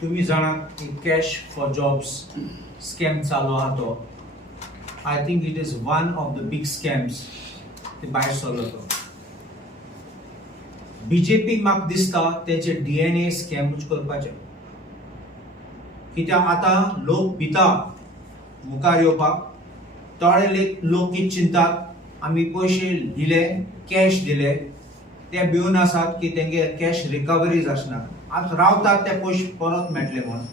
तुम्ही जाणात cash for jobs scam चालू आहा तो I think it is one of the big scams ते भायर सरलो तो बीजेपी म्हाका दिसता तेचे DNA स्कॅमूच करपाचे कित्याक आतां लोक भिता मुखार येवपाक थोडे लोक कितें चिंतात आमी पयशे दिले कॅश दिले ते भिवन आसात की तेंगे कॅश रिकवरी आसना आज रावतात ते पयशे परत मेळटले म्हणून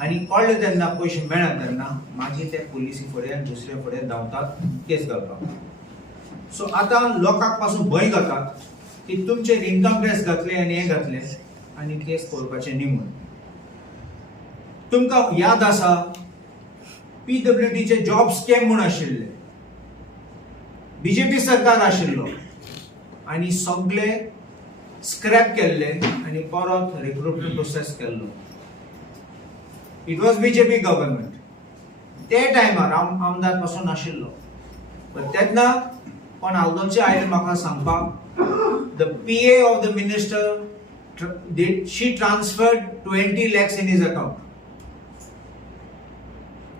आनी कळ्ळे तेन्ना पयशे मेळत तेन्ना मागीर ते पुलिसी फुडें आनी दुसरे फुडें धांवतात केस घालपाक सो आतां लोकांक पासून भंय जातात की तुमचेर इन्कम टॅक्स घातले आनी हे घातले आनी केस करपाचें न्ही म्हणून तुमकां याद आसा PWDचे जॉब स्कॅम म्हूण आशिल्ले BJP सरकार आशिल्लो आनी सगळे स्क्रॅप केल्ले आनी परत रिक्रुटमेंट प्रोसेस केल्लो इट वॉज BJP गव्हर्नमेंट ते टायमार आमदार पासून नाशिल्लो पण तेन्ना कोण आलदोनचे आयले म्हाका सांगपाक the PA of the minister she transferred 20 lakhs in his account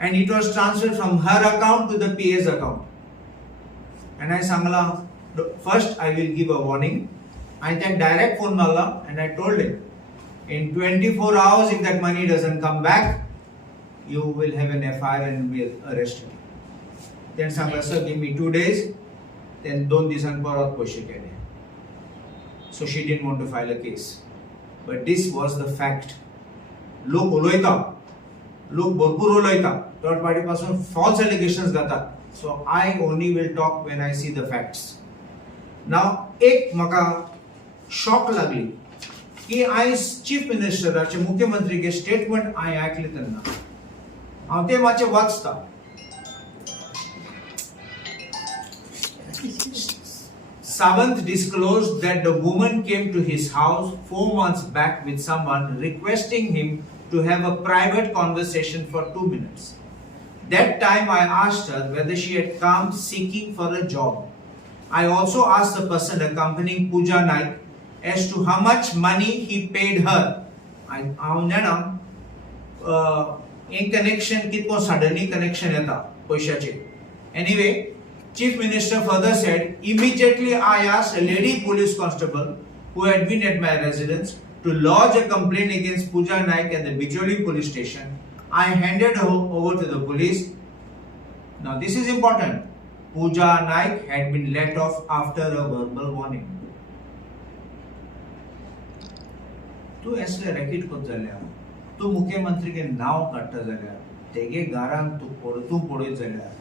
and it was transferred from her account to the PA's account and I sangla first I will give a warning I then direct phone malla and I told him in 24 hours if that money doesn't come back you will have an FIR and be arrested then sangla sir give me 2 days then 2 disan parat poishe kele so she didn't want to file a case but this was the fact lok uloyta lok bharpur uloyta third party pasun false allegations जातात so I only will talk when I see the facts now एक म्हाका shock लागली की आयज chief मिनिस्टराचे मुख्यमंत्रीचे statement हांवें आयकले तेन्ना हांव ते मातशें वाचता Sawant disclosed that the woman came to his house 4 months back with someone requesting him to have a private conversation for 2 minutes. That time I asked her whether she had come seeking for a job. I also asked the person accompanying Pooja Naik as to how much money he paid her. In connection, kitko suddenly connection yata paishache. Anyway, Chief Minister further said, immediately I asked a lady police constable who had been at my residence to lodge a complaint against Pooja Naik at the Bijoli police station. I handed her over to the police. Now this is important. Pooja Naik had been let off after a verbal warning. तू असले racket कोत जाल्यार तू मुख्यमंत्री के नाव काडटा जाल्यार तेगे घरान तू पळयत जाल्यार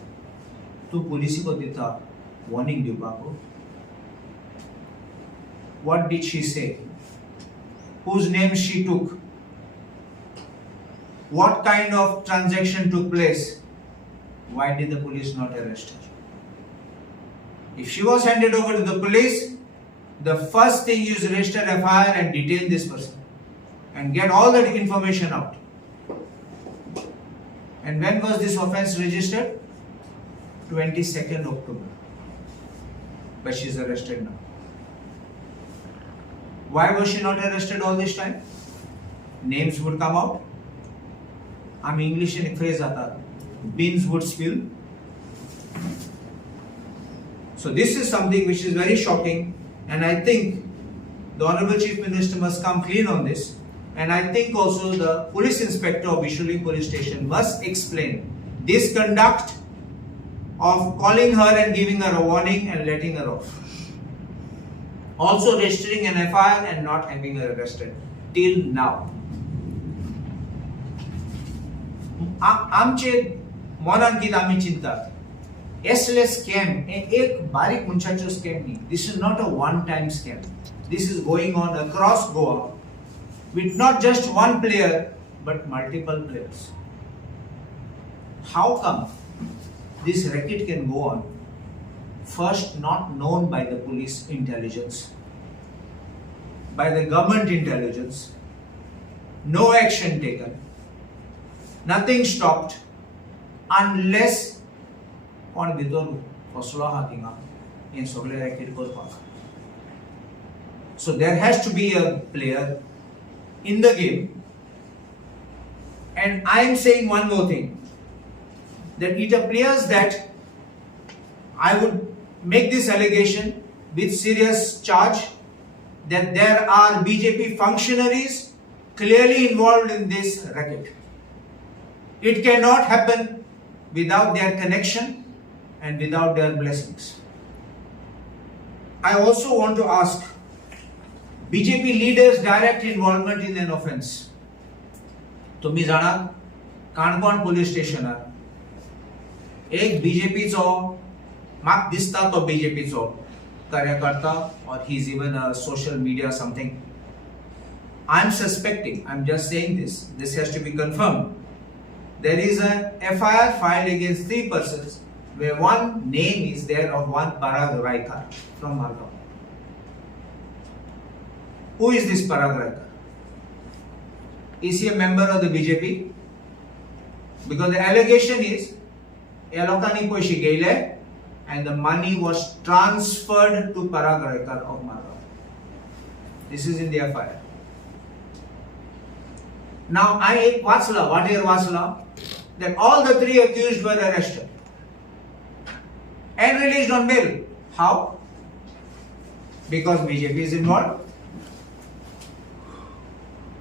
तू पुलिसीको दिता वॉर्निंग दिवपाक what did she say whose name she took what kind of transaction took place why did the police not arrest her if she was handed over to the police the first thing is register FIR and detain this person and get all that information out and when was this offense registered 22nd October. But she is arrested now. Why was she not arrested all this time? Names would come out. I'm English in a phrase aata. Beans would spill. So this is something which is very shocking and I think the Honorable Chief Minister must come clean on this and I think also the police inspector of Bijoli police station must explain this conduct of calling her and giving her a warning and letting her off. Also registering an FIR and not having her arrested till now. आमचे मनान कितें आमी चिंतात Ashleigh scam हे एक बारीक मनशाचो scam न्ही this is not a one time scam this is going on across Goa with not just one player but multiple players. How come this racket can go on? First, not known by the police intelligence, by the government intelligence, no action taken, nothing stopped unless on भितर फसलो आहा थिंगा हे सगळे racket करपाक. So there has to be a player in the game And I am saying one more thing, that it appears that I would make this allegation with serious charge that there are BJP functionaries clearly involved in this racket. It cannot happen without their connection and without their blessings. I also want to ask BJP leaders' direct involvement in an offense. तुम्ही जाणात Canacona police स्टेशनार एक बीजेपीचो म्हाका दिसता तो बीजेपीचो कार्यकर्ता or he's even a social media something. I'm suspecting, I'm just saying this has to be confirmed. There is a FIR filed against 3 persons where one name is there of one Parag Raikar from Margao. Who is this Parag Raikar? Is he a member of the BJP? Because the allegation is Elokani Poishi Geile and the money was transferred to Parag Raikar of Margao. This is in the FIR. Now I Vasla, what is Vasla? That all the 3 accused were arrested and released on bail. How? Because BJP is involved.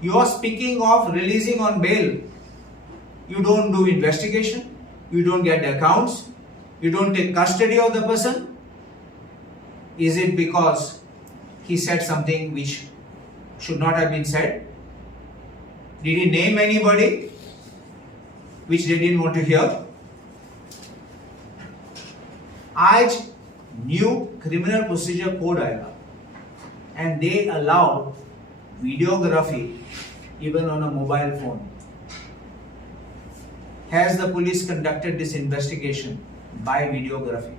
You are speaking of releasing on bail. You don't do investigation. You don't get the accounts. You don't take custody of the person. Is it because he said something which should not have been said? Did he name anybody which they didn't want to hear? आज new criminal procedure code आएगा and they allow videography even on a mobile phone. Has the police conducted this investigation by videography?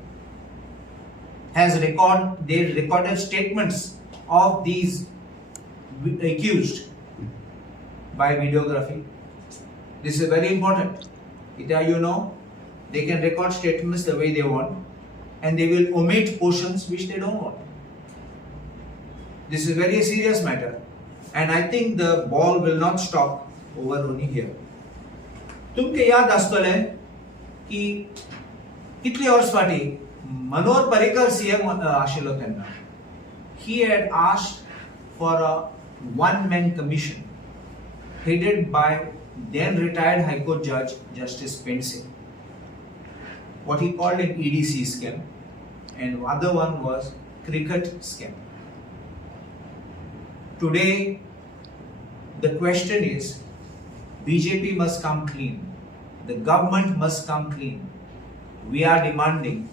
They recorded statements of these accused by videography. This is very important. You know, they can record statements the way they want and they will omit portions which they don't want. This is a very serious matter and I think the ball will not stop over only here. तुमके याद आसतले की कितले verse फाटी Manohar Parrikar CM आशिल्लो तेन्ना he had asked for a one-man commission headed by then retired High Court Judge Justice Pense. What he called an EDC scam and other one was cricket scam. Today the question is BJP must come clean. The government must come clean. We are demanding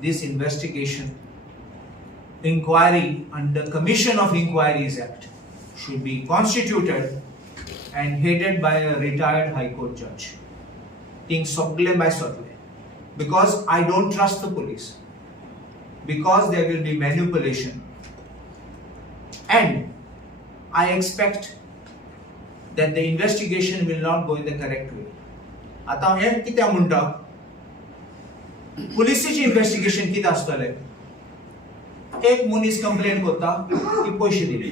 this investigation, inquiry under Commission of Inquiries Act should be constituted and headed by a retired High Court judge. Things sogle by sogle. Because I don't trust the police. Because there will be manipulation. And I expect that the investigation will not go in the correct way. आता हे कित्या म्हणटा पुलिसेची investigation कितें आसतलें एक मनीस complaint करता की पयशे दिले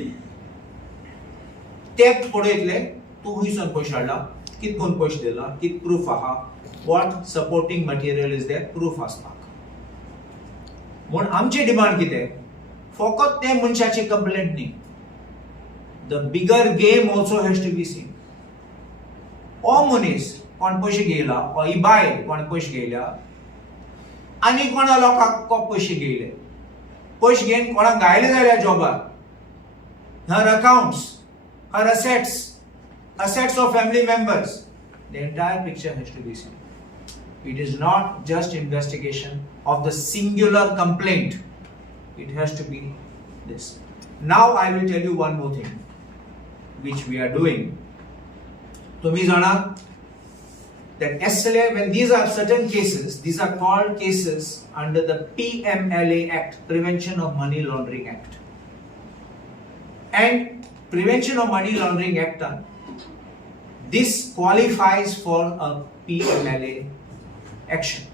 ते पळयतले तूं खंयसून पयशे हाडला कित कोण पयशे दिला कित प्रूफ आहा what supporting material is there proof आसपाक म्हूण आमची डिमांड कितें फकत ते मनशाची कंप्लेंट न्ही the bigger game also has to be seen ओ मनीस कोण पयशे घेयला वा ही बायल कोण पयशे घेयल्या आनी कोणा लोकांक पयशे घेयले पयशे घेवन कोणाक घायले जाल्यार जॉबार her accounts her assets of family members, the entire picture has to be seen. It is not just investigation of the singular complaint. It has to be this. Now I will tell you one more thing which we are doing. तुम्ही जाणा that SLA, when these are certain cases, these are called cases under the PMLA Act, Prevention of Money Laundering Act. And Prevention of Money Laundering Act, this qualifies for a PMLA action.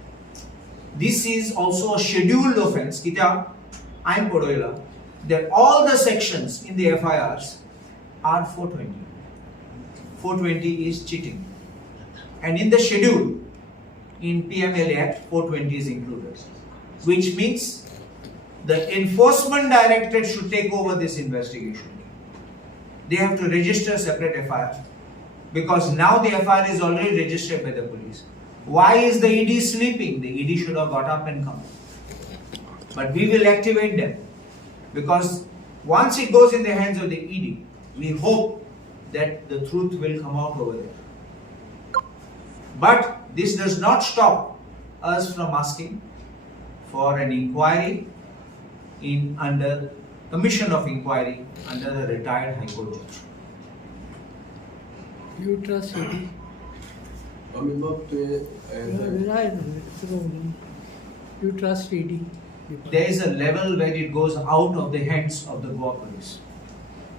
This is also a scheduled offense. I am podoila that all the sections in the FIRs are 420. 420 is cheating. And in the schedule, in PMLA Act, 420 is included, which means the enforcement directorate should take over this investigation. They have to register a separate FIR because now the FIR is already registered by the police. Why is the ED sleeping? The ED should have got up and come. But we will activate them because once it goes in the hands of the ED, we hope that the truth will come out over there. But this does not stop us from asking for an inquiry under commission of inquiry under a retired High Court judge. You trust ED? You trust ED? There is a level where it goes out of the hands of the Goa police,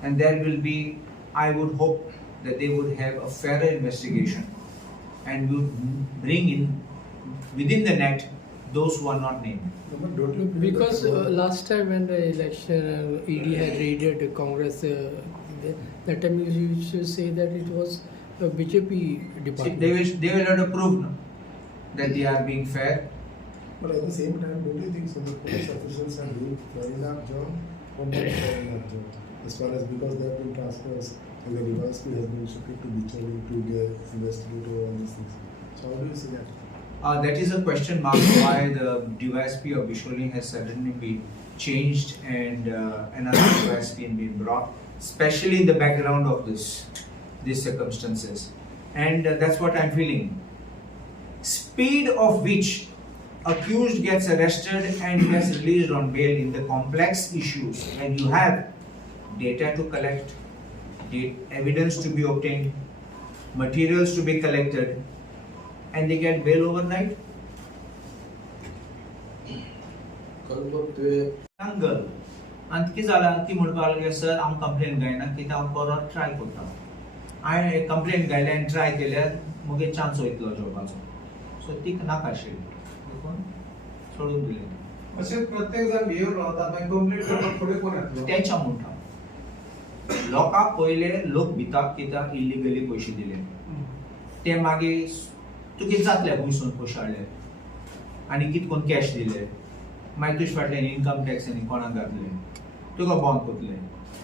and there will be, I would hope that they would have a fairer investigation and would bring in within the net those who are not named. Because last time when the election ED had raided Congress, that time you used to say that it was a BJP department. They will have to prove that they are being fair. But at the same time, don't you think so the police officials are doing fair enough job or not fair enough job? As far as because they have been transferred and the reverse has been shifted to BJP to get investigator all these things. So how do you see that? That is a question mark why the DYSP of Bisholi has suddenly been changed and another DYSP been brought, especially in the background of these circumstances. And that's what I'm feeling. Speed of which accused gets arrested and gets released on bail in the complex issues when you have data to collect, evidence to be obtained, materials to be collected, and they get bail overnight. Young girl, and किस आला ती मुळपाक लागली sir आम complain गायना कित्याक हांव परत try करता. हांवें कंप्लेन गायले आनी ट्राय केल्यार मुगे चान्स वयतलो जॉबाचो. सो ती नाका आशिल्ली. देखून सोडून दिलें. अशें प्रत्येक जाण बिहेव रावता मागीर कंप्लेंट करपाक फुडें कोण येतलो? तेंच्या म्हणटा. लोकांक पयले लोक भितात कित्याक इल्लिगली पयशे दिले. ते मागीर तुगे जातले खंयसून पयशे हाडले आनी कितें कोण कॅश दिले मागीर तुजे फाटल्यान इनकम टॅक्स आनी कोणाक घातले तुका बंद करतले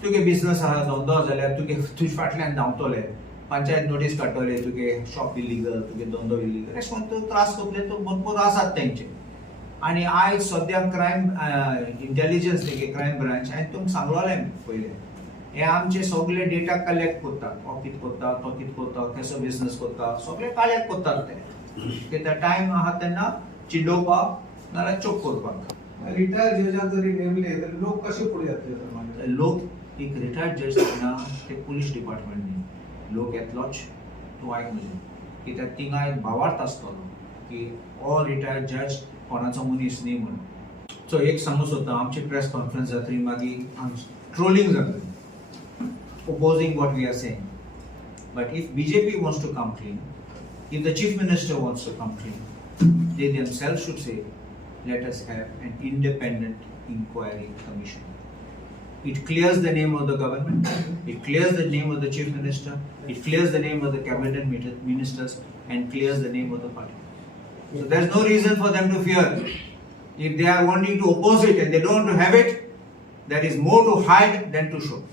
तुगे बिझनस आहा धंदो जाल्यार तुजे फाटल्यान धांवतले पंचायत नोटीस काडटले तुगे शॉप इलिगल तुगे धंदो इलिगल अशें करून तूं त्रास करतले तो भरपूर आसात तेंचे आनी आयज सद्याक क्रायम इंटेलिजन्स तेगे क्रायम ब्रांच हांवें तुमकां सांगलोलें पयलें हे आमचे सगळे डेटा कलेक्ट करतात हो कितें करता तो कितें करता कसो बिझनस करता सगळे कलेक्ट करतात ते कित्याक टायम आहा तेन्ना चिडोवपाक नाल्यार चोक करपाक रिटायर जजाक जरी नेमले जाल्यार लोक कशे फुडें येतले? लोक एक रिटायर्ड जज ना ते पुलीस डिपार्टमेंट न्ही लोक येतलोच तूं आयक म्हजें कित्याक थिंगा एक भावार्थ आसतलो की हो रिटायर्ड जज कोणाचो मनीस न्ही म्हणून सो एक सांगूं सोदता आमची प्रेस कॉन्फरन्स जातली मागीर ट्रोलिंग जातली opposing what we are saying. But if BJP wants to come clean, if the Chief Minister wants to come clean, they themselves should say, let us have an independent inquiry commission. It clears the name of the government, it clears the name of the Chief Minister, it clears the name of the cabinet ministers and clears the name of the party. So there's no reason for them to fear. If they are wanting to oppose it and they don't want to have it, there is more to hide than to show.